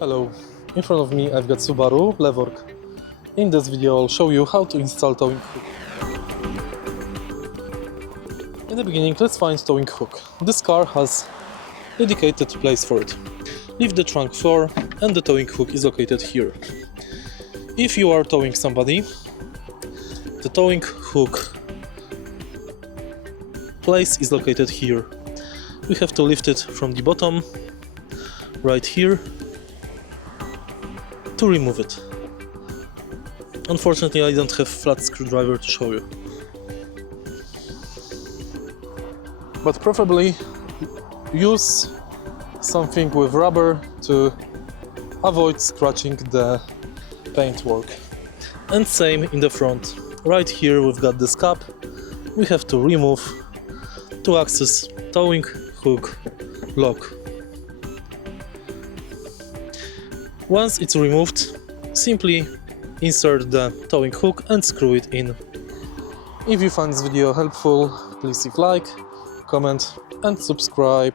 Hello, in front of me I've got Subaru Levorg. In this video I'll show you how to install towing hook. In the beginning let's find towing hook. This car has dedicated place for it. Leave the trunk floor and the towing hook is located here. If you are towing somebody, the towing hook place is located here. We have to lift it from the bottom, right here, to remove it. Unfortunately, I don't have flat screwdriver to show you. But preferably use something with rubber to avoid scratching the paintwork. And same in the front. Right here we've got this cap. We have to remove to access towing hook lock. Once it's removed, simply insert the towing hook and screw it in. If you find this video helpful, please leave like, comment and subscribe.